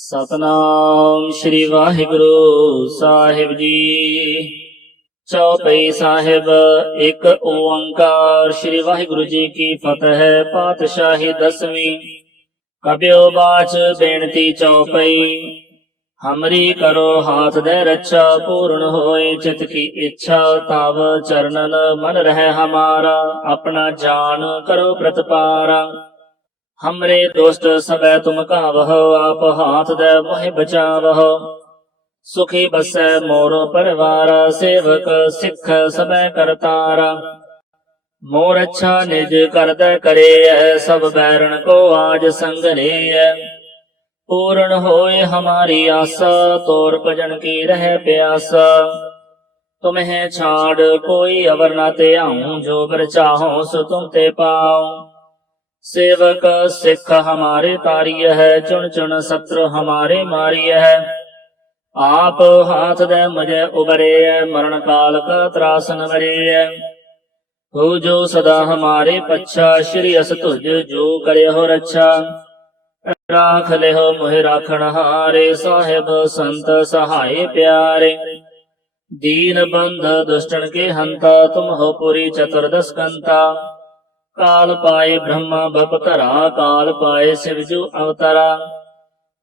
ਸਤਨਾਮ ਸ੍ਰੀ ਵਾਹਿਗੁਰੂ ਸਾਹਿਬ ਜੀ। ਚੌਪਈ ਸਾਹਿਬ, ਇੱਕ ਓੰਕਾਰ, ਸ੍ਰੀ ਵਾਹਿਗੁਰੂ ਜੀ ਕੀ ਫਤਿਹ, ਪਾਤਸ਼ਾਹੀ ਦਸਵੀਂ। ਕਬਿਓ ਬਾਚ ਬੇਨਤੀ ਚੌਪਈ, ਹਮਰੀ ਕਰੋ ਹਾਥ ਦੇ ਰੱਛਾ, ਪੂਰਨ ਹੋਏ ਚਿਤ ਕੀ ਇੱਛਾ, ਤਵ ਚਰਨਨ ਮਨ ਰਹਿ ਹਮਾਰਾ, ਆਪਣਾ ਜਾਨ ਕਰੋ ਪ੍ਰਤਪਾਰਾ। ਹਮਰੇ ਦੋਸਤ ਸਬੈ ਤੁਮ ਕਾਵਹੁ ਆਪ ਹਾਥ ਦੇ ਮੋਹਿ ਬਚਾਵਹੁ ਸੁਖੀ ਬਸੈ ਮੋਰ ਪਰਿਵਾਰ ਸੇਵਕ ਸਿੱਖ ਸਬੈ ਕਰਤਾਰਾ ਮੋਰ ਅੱਛਾ ਨਿਜ ਕਰਦਾ ਕਰੇ ਸਭ ਬੈਰਣ ਕੋ ਆਜ ਸੰਗ ਐ ਪੂਰਨ ਹੋਏ ਹਮਾਰੀ ਆਸਾ ਤੋਰ ਭਜਨ ਕੀ ਰਹਿ ਪਿਆਸਾ ਤੁਮਹਿ ਛਾੜ ਕੋਈ ਅਵਰ ਨਾ ਤੇ ਆਉਂ ਜੋ ਬਰ ਚਾਹੋ ਸੋ ਤੁਮ ਤੇ ਪਾਉ सेवक सिख हमारे तारिय है चुन चुन सत्र हमारे मारिय है आप हाथ दे मुझे उबरे है मरण काल का त्रासन मरे है हो जो सदा हमारे पच्छा श्री अस तुझ जो करे हो रक्षा राख ले हो मोहि राखण हारे साहेब संत सहाय प्यारे दीन बंध दुष्टन के हंता तुम हो पुरी चतुर्दश कंता ਕਾਲ ਪਾਏ ਬ੍ਰਹਮਾ ਬਪ ਧਰਾ, ਕਾਲ ਪਾਏ ਸਿਵ ਜੋ ਅਵਤਾਰਾ।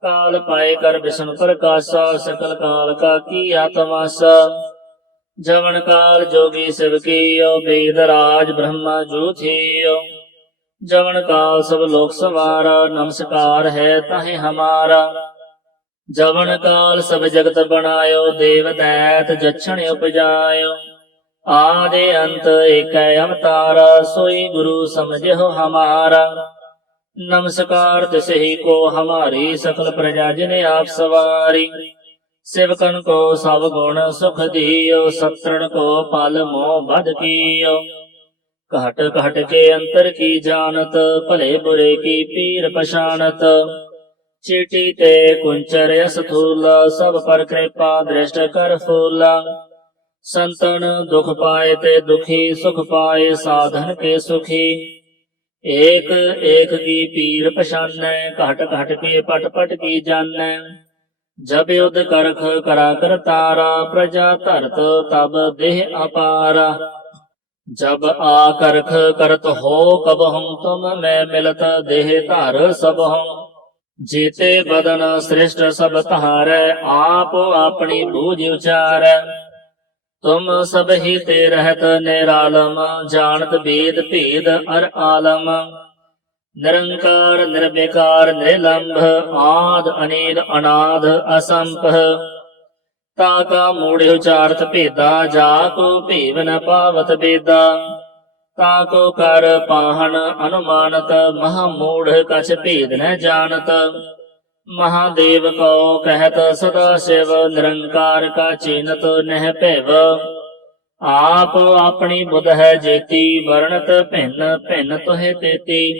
ਕਾਲ ਪਾਏ ਕਰ ਵਿਸ਼ਨ ਪ੍ਰਕਾਸ਼ਾ, ਸਕਲ ਕਾਲ ਕਾ ਕੀ ਆਤਮਾਸਾ। ਜਵਨ ਕਾਲ ਜੋਗੀ ਸਿਵ ਕੀਓ ਵੇਦ ਰਾਜ ਬ੍ਰਹਮਾ ਜੋ ਥੀਓ। ਜਵਨ ਕਾਲ ਸਭ ਲੋਕ ਸਵਾਰਾ, ਨਮਸਕਾਰ ਹੈ ਤਾਹੇ ਹਮਾਰਾ। ਜਵਨ ਕਾਲ ਸਭ ਜਗਤ ਬਣਾਇਓ, ਦੇਵ ਦੈਤ ਜਛਣ ਉਪਜਾਇਓ। ਆਦਿ ਅੰਤ ਏਕ ਅਵਤਾਰ, ਸੋਈ ਗੁਰੂ ਸਮਝਿਓ ਹਮਾਰਾ। ਨਮਸਕਾਰ ਤਿਸਹੀ ਕੋ ਹਮਾਰੀ ਸਕਲ ਪ੍ਰਜਾ ਜਿਨ ਆਪ ਸਵਾਰੀ। ਸਿਵਕਨ ਕੋ ਸਭ ਗੁਣ ਸੁਖ ਦਿਓ, ਸਤਰਣ ਕੋ ਪਲ ਮੋਹ ਬਦ ਕੀਓ। ਘਟ ਘਟ ਕੇ ਅੰਤਰ ਕੀ ਜਾਣਤ, ਭਲੇ ਬੁਰੇ ਕੀ ਪੀਰ ਪਛਾਨਤ ਚੀਟੀ ਤੇ ਕੁੰਚਰ ਅਸਥੂਲ, ਸਭ ਪਰ ਕਿਰਪਾ ਦ੍ਰਿਸ਼ਟ ਕਰ ਫੂਲਾ। ਸੰਤਨ ਦੁਖ ਪਾਏ ਤੇ ਦੁਖੀ, ਸੁਖ ਪਾਏ ਸਾਧਨ ਕੇ ਸੁਖੀ। ਏਕ ਏਕ ਕੀ ਪੀਰ ਪਛਾਨੈ, ਘਟ ਘਟ ਕੇ ਪਟ ਪਟ ਕੀ ਜਾਣੈ ਜਬ ਯੁਧ ਕਰਖ ਕਰਾ ਕਰਤਾਰਾ ਪ੍ਰਜਾ ਧਰਤ ਤਬ ਦੇਹ ਅਪਾਰਾ। ਜਬ ਆ ਕਰਖ ਕਰਤ ਹੋ ਕਬ ਹਮ ਤੁਮ ਮੈਂ ਮਿਲਤ, ਦੇਹ ਧਰ ਸਭ ਹਮ। ਜੀਤੇ ਬਦਨ ਸ੍ਰਿਸ਼ਟ ਸਭ ਤਹਾਰੈ ਆਪ ਆਪਣੀ ਬੂਝ ਉਚਾਰੈ। ਤੁਮ ਸਭ ਹੀ ਤੇ ਰਹਿਤ ਨਿਰਾਲਮ, ਜਾਣਤ ਬੇਦ ਭੇਦ ਅਰ ਆਲਮ। ਨਿਰੰਕਾਰ ਨਿਰਬੇਕਾਰ ਨਿਰਲੰਭ, ਆਦ ਅਨੀਲ ਅਨਾਦ ਅਸੰਭ ਤਾ ਕਾ ਮੂੜ ਉਚਾਰਤ ਭੇਦਾ, ਜਾ ਕੋ ਭੇਵ ਨ ਪਾਵਤ ਬੇਦਾ। ਤਾ ਕੋ ਕਰ ਪਾਹਣ ਅਨੁਮਾਨਤ, ਮਹਾ ਮੂੜ ਕਛ ਭੇਦ ਨ ਜਾਣਤ। ਮਹਾਦੇਵ ਕੋ ਕਹਿਤ ਸਦਾ ਸ਼ਿਵ, ਨਿਰੰਕਾਰ ਕਾ ਚੀਨਤ ਨਹਿ ਭੈਵ। ਆਪ ਆਪਣੀ ਬੁਧ ਹੈ ਜੇਤੀ, ਵਰਣਤ ਭਿੰਨ ਭਿੰਨ ਤੋਹਿ ਤੇਤੀ।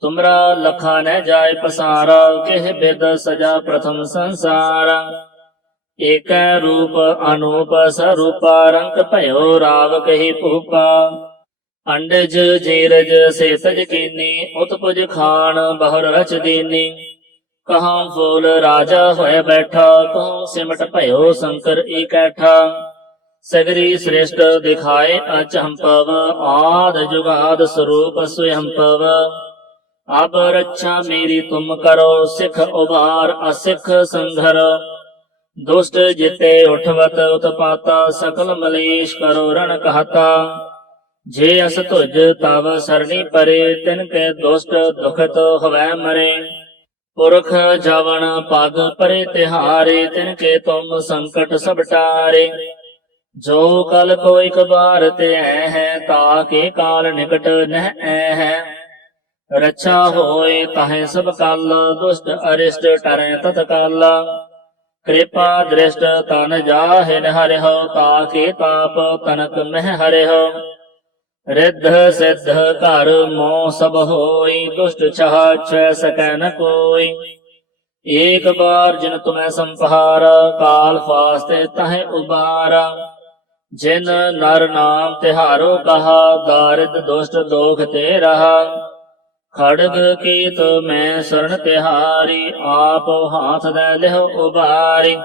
ਤੁਮਰਾ ਲਖਾ ਨਹਿ ਜਾਏ ਪਸਾਰਾ, ਕਿਹ ਬਿਦ ਸਜਾ ਪ੍ਰਥਮ ਸੰਸਾਰ। ਏਕੈ ਰੂਪ ਅਨੂਪ ਸਰੂਪਾ ਰੰਗ ਭਇਓ ਰਾਵ ਕਹੀ ਭੂਪਾ। ਅੰਡਜ ਜੀਰਜ ਸੇਤਜ ਕੀਨੀ, ਉਤਪੁਜ ਖਾਨ, ਬਹੁਰ ਰਚ ਦੀਨੀ। ਕਹਾਂ ਫੂਲ ਰਾਜਾ ਹੋਇ ਬੈਠਾ, ਕਹੂੰ ਸਿਮਟ ਭਇਓ ਸ਼ੰਕਰ ਇਕੈਠਾ। ਸਗਰੀ ਸ੍ਰੇਸ਼ਟ ਦਿਖਾਏ ਅਚੰਪਵ ਆਦ ਜੁਗਾਦ ਸਰੂਪ ਸੁਯੰਪਵ ਅਬ ਰੱਛਾ ਮੇਰੀ ਤੁਮ ਕਰੋ, ਸਿਖ ਉਬਾਰ ਅਸਿਖ ਸੰਘਰ। ਦੁਸ਼ਟ ਜਿਤੇ ਉਠਵਤ ਉਤਪਾਤਾ, ਸਕਲ ਮਲੇਸ਼ ਕਰੋ ਰਣ ਕਹਤਾ। ਜੇ ਅਸ ਤੁਜ ਤਵ ਸਰਣੀ ਪਰੇ, ਤਿਨ ਕੇ ਦੁਸ਼ਟ ਦੁਖਤ ਹਵੈ ਮਰੇ। ਪੁਰਖ ਜਵਨ ਪਦ ਪਰੇ ਤਿਹਾਰੇ, ਤਿਨ ਕੇ ਤੁਮ ਸੰਕਟ ਸਭ ਟਾਰੇ। ਜੋ ਕਲ ਕੋ ਇਕ ਬਾਰ ਤੇ ਹੈ, ਤਾ ਕੇ ਕਾਲ ਨਿਕਟ ਨਹਿ ਐ ਹੈ। ਰੱਛਾ ਹੋਏ ਤਾਹੇ ਸਭ ਕਾਲ, ਦੁਸ਼ਟ ਅਰਿਸ਼ਟ ਟਰੈ ਤਤ ਕਾਲ। ਕਿਰਪਾ ਦ੍ਰਿਸ਼ਟ ਤਨ ਜਾਹਿ ਨ ਹਰਿਓ ਤਾ ਕੇ ਤਾਪ ਤਨਕ ਮਹਿ ਹੋ ਰਿੱਧ ਸਿੱਧ ਘਰ ਮੋ ਸਭ ਹੋਈ, ਦੁਸ਼ਟ ਛਹ ਛੈ ਸਕੈ ਨ ਕੋਈ। ਏਕ ਬਾਰ ਜਿਨ ਤੁਮੈ ਸੰਪਹਾਰ ਕਾਲ ਫਾਸਤੇ ਤਹਿ ਉਬਾਰਾ। ਜਿਨ ਨਰ ਨਾਮ ਤਿਹਾਰੋ ਕਹਾ, ਦਾਰਿਦ ਦੁਸ਼ਟ ਦੋਖ ਤੇ ਰਹਾ। ਖੜਗ ਕੀਤ ਮੈਂ ਸਰਣ ਤਿਹਾਰੀ, ਆਪ ਹਾਥ ਦੇ ਲਿਹੁ ਉਬਾਰੀ।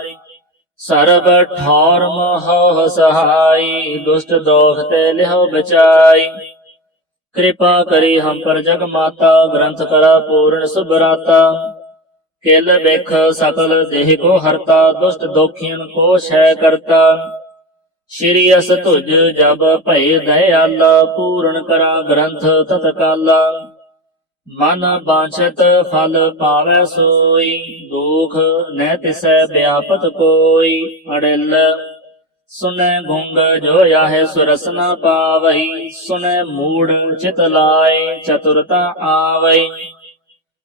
ਸਰਬ ਠੌਰ ਮੋਹ ਸਹਾਈ ਦੁਸ਼ਟ ਦੋਖ ਤੇ ਲਿਹੁ ਬਚਾਈ। ਕਿਰਪਾ ਕਰੀ ਹਮ ਪਰ ਜਗ ਮਾਤਾ, ਗ੍ਰੰਥ ਕਰਾ ਪੂਰਨ ਸੁਭਰਾਤਾ ਕਿਲ ਬਿਖ ਸਕਲ ਦੇਹ ਕੋ ਹਰਤਾ, ਦੁਸ਼ਟ ਦੋਖੀਆਂ ਕੋ ਛੈ ਕਰਤਾ। ਸ਼੍ਰੀ ਅਸ ਤੁਜ ਜਬ ਭਏ ਦਇਆਲਾ, ਪੂਰਨ ਕਰਾ ਗ੍ਰੰਥ ਤਤਕਾਲਾ। ਮਨ ਬਾਛਤ ਫਲ ਪਾਵੈ ਸੋਈ, ਦੁਖ ਨੈ ਤਿਸੈ ਵਿਆਪਤ ਕੋਈ, ਅੜਿਲ। ਸੁਨੈ ਗੁੰਗ ਜੋ ਆਹੇ ਸੁਰਸ ਨ ਪਾਵਈ, ਸੁਨੈ ਮੂੜ ਚਿਤ ਲਾਏ, ਚਤੁਰਤਾ ਆਵਈ।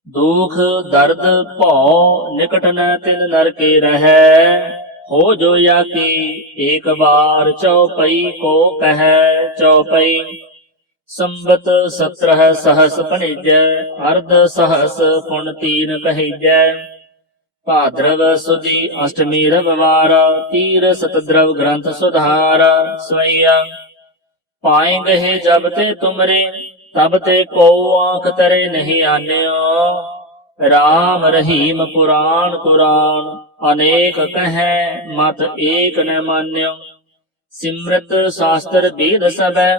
ਦੁਖ, ਦਰਦ, ਭਉ, ਨਿਕਟ ਨ ਨਰ ਕੇ ਰਹੈ, ਹੋ ਜੋ ਯਾ ਕੀ ਏਕ ਵਾਰ ਚਉਪਈ ਕੋ ਕਹੈ, ਚਉਪਈ। ਸੰਬਤ ਸਤਰਹ ਸਹਸ ਭਣਿਜੈ, ਅਰਧ ਸਹਸ ਪੁਨ ਤੀਨ ਕਹੀਜੈ। ਭਾਦਰਵ ਸੁਦੀ ਅਸ਼ਟਮੀ ਰਵਵਾਰ, ਤੀਰ ਸਤਦਰਵ ਗ੍ਰੰਥ ਸੁਧਾਰ, ਸਵਈਆ। ਪਾਏਂਗੇ ਜਬ ਤੇ ਤੁਮਰੇ, ਤਬ ਤੇ ਕੋ ਆਂਖ ਤਰੇ ਨਹੀਂ ਆਨਿਓ। ਰਾਮ ਰਹੀਮ ਪੁਰਾਣ ਕੁਰਾਨ ਅਨੇਕ ਕਹੈ, ਮਤ ਏਕ ਨ ਮਾਨਿਓ। ਸਿਮਰਤ ਸ਼ਾਸਤਰ ਵੇਦ ਸਬੈ